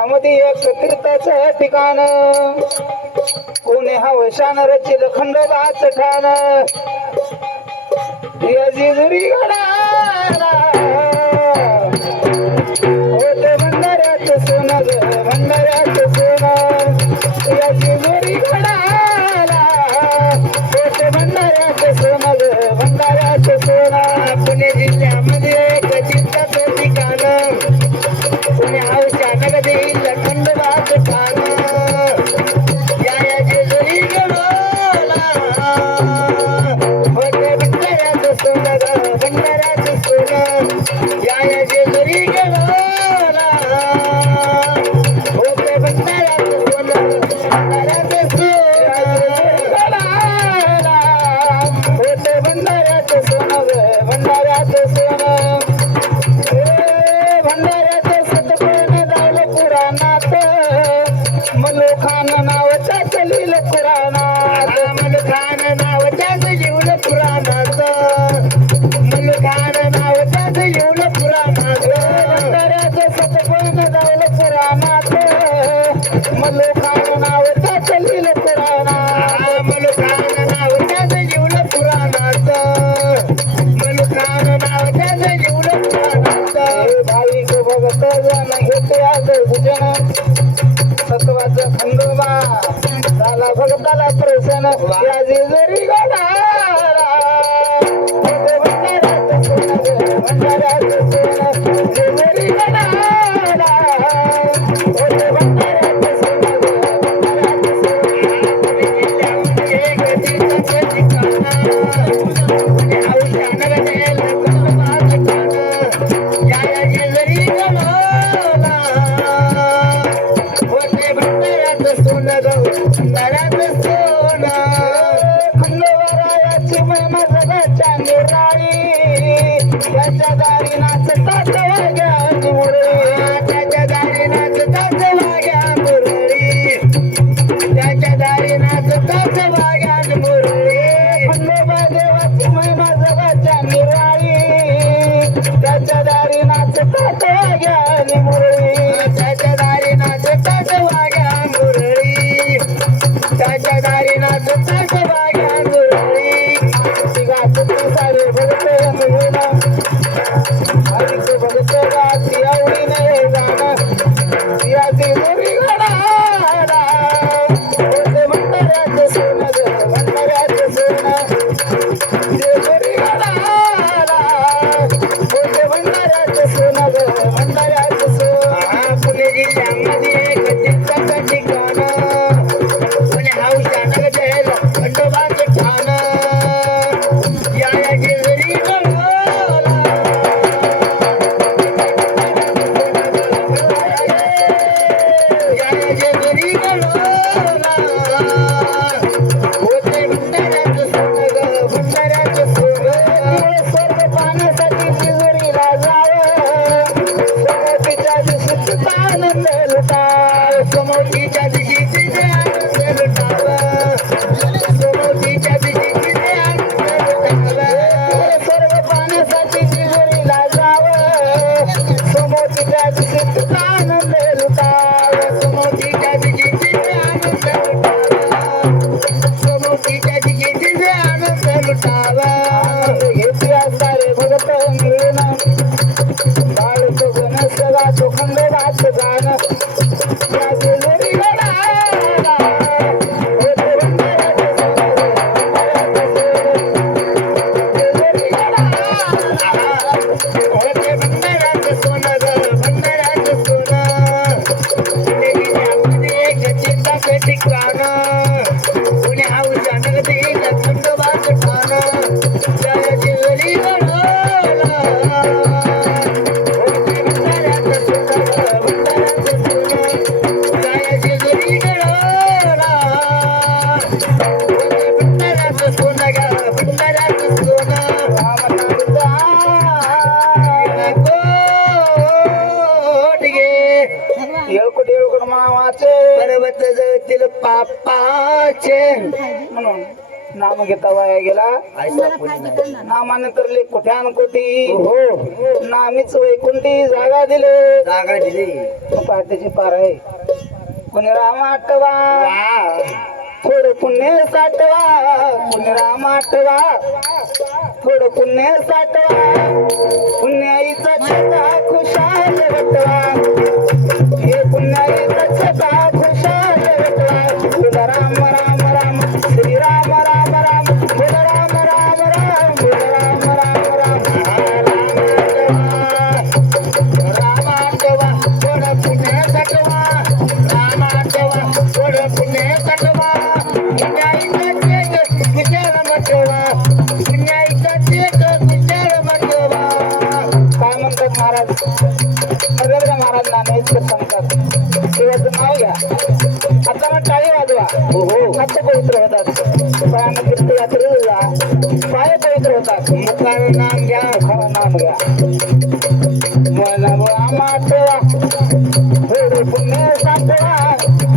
जिल्ह्यामध्ये एक तीर्थाचं ठिकाण कोणी हवशान रचिल खंडोबाच ठाण या जेजुरी गडाला होते भंडाऱ्याचं सोनं ग भंडाऱ्याचं सोनं या जेजुरी गडाला होते भंडाऱ्याचं सोनं ग भंडाऱ्याचं सोनं पुणे जिल्ह्यामध्ये एक तीर्थाचं ठिकाण कोणी हवशान रचिल खंडोबाच ठाण सत्वाचं खंडोबा झाला भगताला प्रसन्न या जेजुरी गडाला होते भंडाऱ्याचं सोनं ग भंडाऱ्याचं सोनं जेजुरी गडाला होते भंडाऱ्याचं सोनं ग भंडाऱ्याचं सोनं एक तीर्थाचं ठिकाण कोणी हौशान रचिल खंडोबाचं ठाण या जेजुरी गडाला भंडाऱ्याचं सोनं खंडोबारायाची महिमा जगाच्या निराळी त्याच्या दारी नाचतात वाघ्या मुरळी त्याच्या दारी नाचतात वाघ्या मुरळी त्याच्या दारी नाचतात वाघ्या मुरळी खंडोबा देवाची महिमा जगाच्या निराळी त्याच्या दारी नाचतात वाघ्या मुरळी त्याच्या दारी नाचतात वाघ्या मुरळी त्याच्या दारी नाचतात वाघ्या मुरळी गात सारे भगत मिळून हरिक भगत गाती आवडीने जाणं या जेजुरी गडाला होते भंडाऱ्याचं सोनं ग भंडाऱ्याचं सोनं जेजुरी गडाला होते भंडाऱ्याचं सोनं ग भंडाऱ्याचं सोनं पुणे जिल्ह्यामध्ये एक तीर्थाचं ठिकाण कोणी हौशान रचिल खंडोबाचं ठाण या जेजुरी गडाला या जेजुरी गडाला होते भंडाऱ्याचं सोनं ग भंडाऱ्याचं सोनं स्वर्ग पाहण्यासाठी जेजुरीला जावं समोरच्या दिवशी आनंद लुटाव समोरच्या दिवशी तिथे आनंद लुटावं समोरच्या दिवशी तिथे आनंद लुटावं सर्व पाहण्यासाठी जेजुरीला जावं समोरच्या दिवशी तिथे आनंद लुटावं समोरच्या दिवशी तिथे आनंद लुटावं समोरच्या दिवशी तिथे आनंद लुटावं घेतल्या सारे भगत मिळून बाळतो गुण सदा तो खंडोबाचं गाणं या जेजुरी गडाला होते भंडाऱ्याचं सोनं ग भंडाऱ्याचं सोनं पुणे जिल्ह्यामध्ये एक तीर्थाचं ठिकाण कोणी हौशान रचिल खंडोबाचं ठाण या जेजुरी गडाला होते भंडाऱ्याचं सोनं ग भंडाऱ्याचं सोनं या जेजुरी गडाला होते भंडाऱ्याचं सोनं ग भंडाऱ्याचं सोनं येळकोट मावाचे पर्वत जळतील पापाचे म्हणून नाम घेता वाया गेला नामाने तरले कोट्यान कोटी हो नामीच वैकुंठी जागा दिली पहाटेची पार आहे कोणी राम आठवा थोडं पुण्य साठवा पुण्य राम आठवा थोडं पुण्य साठवा पुण्याईचा छटा खुशाल वटवा हे पुण्याईचा छटा खुशाल वटवा तुला राम राम राम श्री राम राम राम बोल राम राम राम बोल राम राम राम राम थोडं पुण्य साठवा राम आठवा थोडं पुण्य साठवा महाराज नामेश्वर सांगतात देवाचं नाव घ्या आता टाळी वाजवा हात पवित्र होतात पायानं तीर्थयात्रेला पाय पवित्र होतात मुखाने नाम घ्या मुखाने नाम घ्या मन आठवा थोडे पुण्य साठवा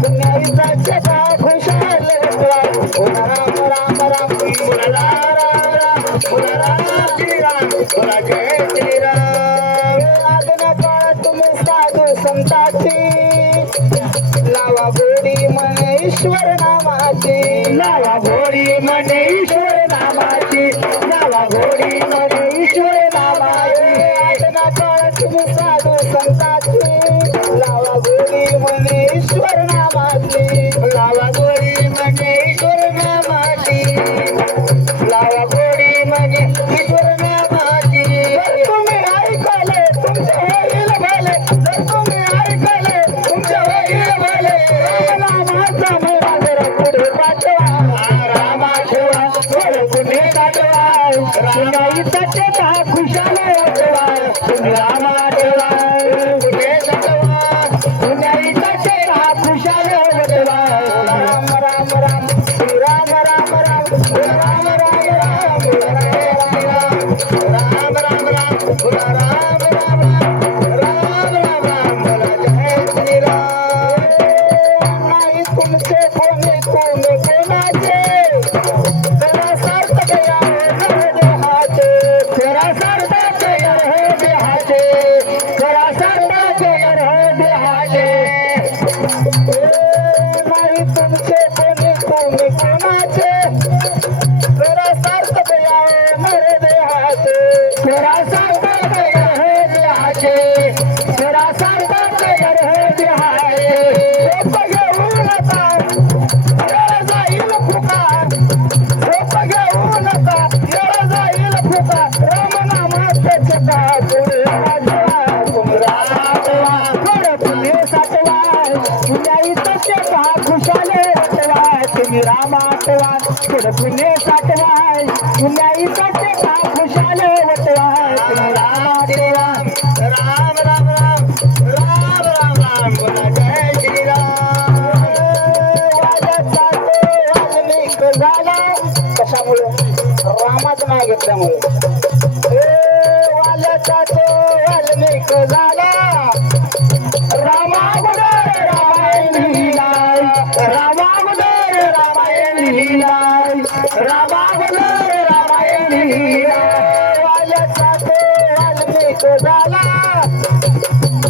पुण्याईचा छटा खुशाल वटवा राम राम राम बोला राम राम बोला राम श्रीराम बोला जय श्रीराम आदना काळात तुम्ही साधू संताची लावा गोडी मन ईश्वर नामाची लावा गोडी मन ईश्वर नामाची लावा गोडी मन ईश्वर नामाची आदना काळात तुम्ही साधू संताची लावा गोडी मन ईश्वर नामाची लावा गोडी मन ईश्वर नामाची लावा गोडी मन ईश्वर नामाची तुम्ही ऐकले तुमचे होईल भले जर तुम्ही ऐकले तुमचे होईल भले रामाचा मेळा जरा पुढे पाठवा रामा ठेवा थोडं पुढे पाठवा रामाईचा चेता खुशाल वाटवा तुम्ही रामा ठेवा पुढे पाठवा पुण्याईचा चेता खुशाल वाटवा राम राम राम श्री राम राम राम राम राम राम राम राम राम बोला राम राम राम राम राम बोला जय श्रीराम नाही तुमचे कोणी कोणी कोणाचे जरा सार्थ गया घर देहाचे जरा सार्थ गया हे देहाचे जरा सार्थ गया हे देहाचे नाही तुमचे कोणी कोणी कोणाचे जरा सार्थ गया घर देहाचे जरा सार्थ गया हे देहाचे जरा सार्थ गया हे देहाचे झोप घेऊ नका येळ जाईल फुका झोप घेऊ नका येळ जाईल फुका राम नामाचे चटा पुढे वाजवा तुम्ही रामवा थोडं पुण्य साठवा पुण्याईचा चटा खुशाल वाटवा तुम्ही राम आठवा थोडं पुण्य साठवा पुण्याईचा चटा खुशाल वाटवा तुम्ही राम आठवा राम राम राम राम राम राम बोला जय श्रीराम वाजता तो वाल्मिक झाला कशामुळे रामाचं नाव घेतल्यामुळे वाजता तो वाल्मिक झाला रामावतार रामायण लिहिलाय रामावतार रामायण लिहिलाय रामावतार रामायण लिहिलाय वाजता तो वाल्मिक झाला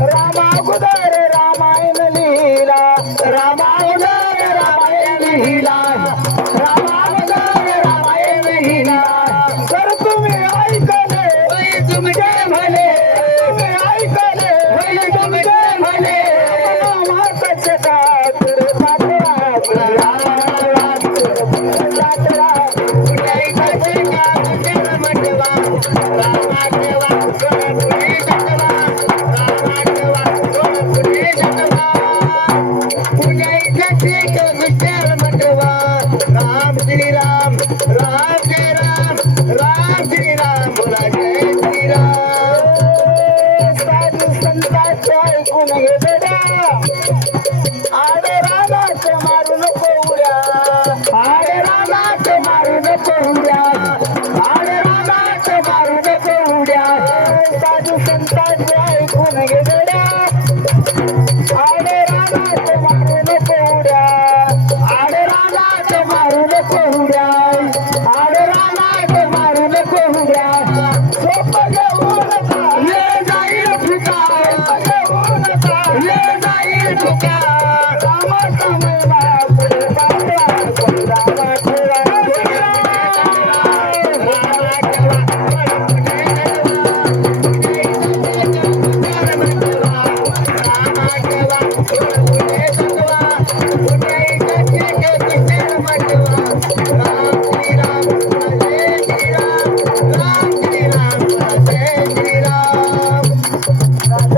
रामावतार रामायण लिहिला रामावतार रामायण लिहिला रामावतार रामायण लिहिला तर तुम्ही ऐकले तुमचे भले तुम्ही ऐकले तुमचे भले नामाचे का पुढे पाठवा साठवा ऐकायचे का तुझे म्हटवा रामा ठेवा पुढे साठवा रामा ठेवा पुढे साठवा पुण्याईचे का विचार म्हटवा राम श्रीराम राम जय राम राम श्रीराम बोला जय श्रीराम साधू संतांचे ऐकून घे बेटा आडे रामाचे मारू नको उड्या आडे रामाचे मारू नको उड्या आडे रामाचे मारू नको उड्या साधू संतांचे ऐकून घे बेटा आडे रामाचे मारू नको उड्या आडे रामाचे मारू नको उड्या रामाचा महिमा पुढे बाबा कोण रामा ठेवा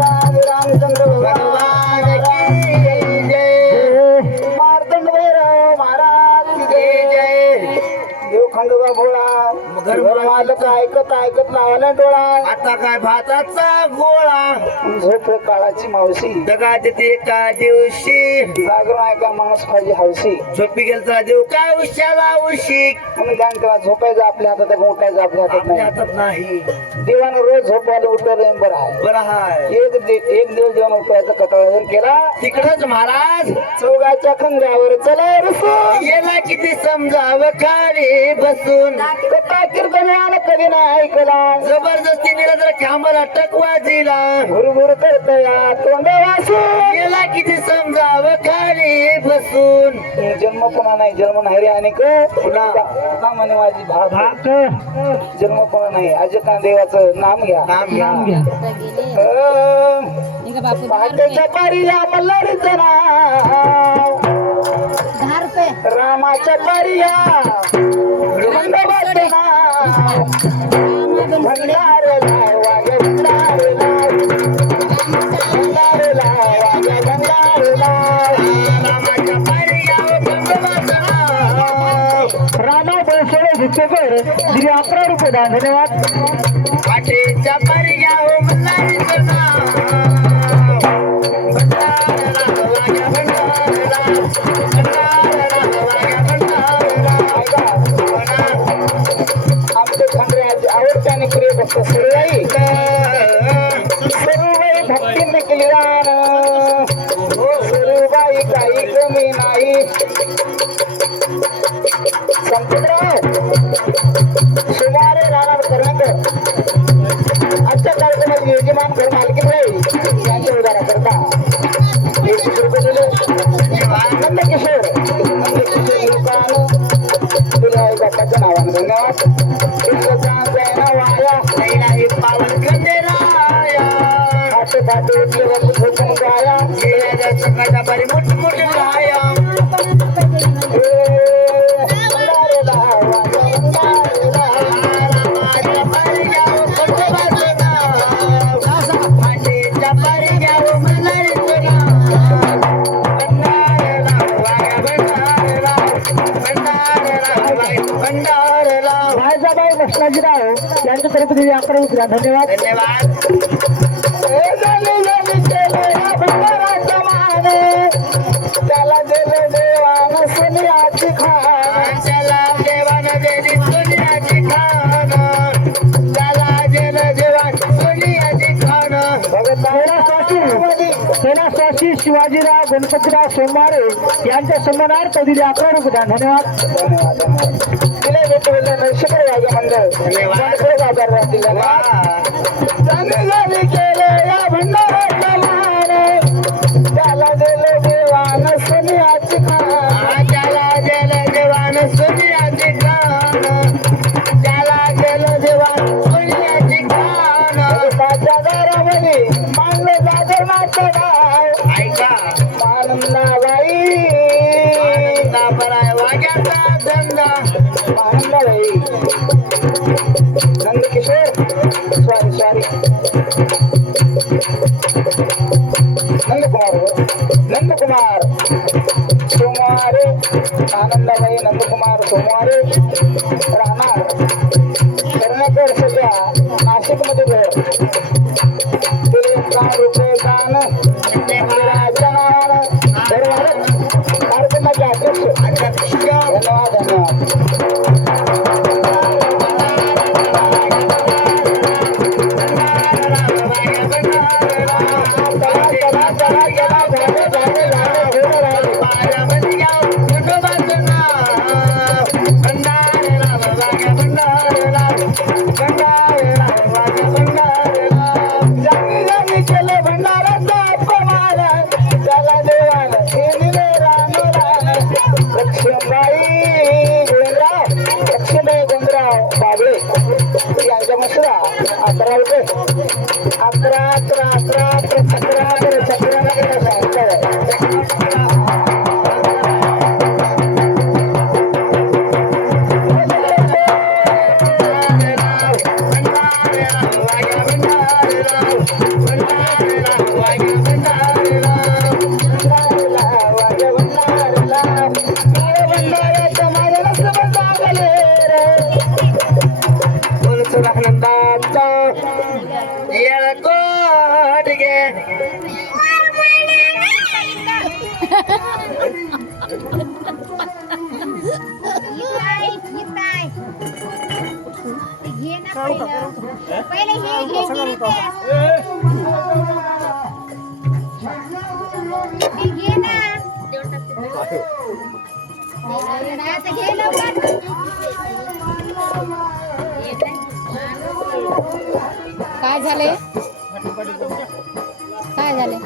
रामचंद्र भगवान की जय मार्तंड भैरव महाराज की जय देव खंडोबा भोळा घर मालक ऐकत ऐकत लावाला डोळा आता काय भाताचा गोळा झोप काळाची मावशी दगा देते एका दिवशी जागरण ऐका माणूस पाहिजे हौशी झोपी गेलता देव काय उशाला उशी म्हणून ध्यान करा झोपायचं आपल्या हातात आहे, उठायचं आपल्या हातात आपल्या नाही हातात नाही देवानं रोज झोपायला उठवलं बरं आहे बरं हाय एक दिवस देवान उठवायचा कटाळा जर केला तिकडच महाराज चौगाच्या खंडावर चला रसून गेला किती समजाव खाली बसून कथा कीर्तन कधी नाही ऐकला जबरदस्ती दिला तर खांबाला टकवा दिला भुरभुर करतया तोंड वासून गेला किती समजाव खाली बसून जन्म पुन्हा नाही जन्म नाही रे आणि पुन्हा. का म्हणे माझी भात जन्म पुन्हा नाही अजय देवाचं नाम घ्या नाम घ्या पहाटेच्या पारीला मल्हारीचं नाव रामाच्या पारिया खंडोबाचं नाव भंडारे लाव वागे भंडारे लाव भंडारे लाव वागे भंडारे लाव रामाच्या पारिया खंडोबाचं नाव रामा बनसोडे भिक्केकर श्री 11 रुपये दान धन्यवाद पाठीच्या पारिया हो मल्हारीचं नाव भंडारा वाग्या भंडारा आमचे खंडराज आवडते आणि प्रिय भक्त सर्वई सर्वई भक्तीने केली दान सर्वबाई काही कमी नाही संपतराव सुमारे राहणार करणार आजच्या कार्यक्रमाचे यजमान घर मालकीन राहील यांच्या उदारा करता 120 रुपये दिले नंदकिशोर दुकान तुला आई बापाच्या नावानं धन्यवाद वाया नाही पावन खंडेराया फाटे फाटे उठले वर झोपून गाया गेल्या सकाळच्या बारी मोठ मोठ राया भंडारे लाव, भंडारे लाव. रामाच्या पारिया खंडोबाचं नाव पाठीच्या पारिया मल्हारीचं नाव भंडारा वाग्या भंडारा भंडारा राजाबाई कृष्णाजीराव यांच्या तर्फे देवी 11 रुपये धन्यवाद धन्यवाद भंडाराच्या माने त्याला दिले देवानं सोनियाची खान त्याला देवानं दिली सोन्याची खान त्याला दिलं देवान सोन्याची खान कैलासवासी शिवाजीराव गणपतीराव सोमवारे यांच्या सन्मानार्थ दिले 11 रुपये धन्यवाद तिला भेटलेलं नैशिकर वागे मंडळ बाजार राहतील केले या भंडाराच्या माने त्याला दिले देवानं सोनियाची खान त्याला दिलं देवान सोन्याची खान त्याला दिलं देवान सोन्याची खान त्याच्या दारामध्ये मानलं जागरणाचं नाव ऐका आनंदाबाई आनंदा बराय वाग्याचा धंदा आनंदाबाई नंदकिशोर सॉरी नंदकुमार सोमवारे आनंदाबाई नंदकुमार सोमवारे राहणार कर्णकर सध्या नाशिकमध्ये घर तिला 1 रुपये दान मंदिराच्या नावानं धन्यवाद कार्यक्रमाचे अध्यक्ष धन्यवाद धन्यवाद त्याला पहिले हे घे गिरी ते. हे घे ना. आता घे लवकर. काय झाले काय झाले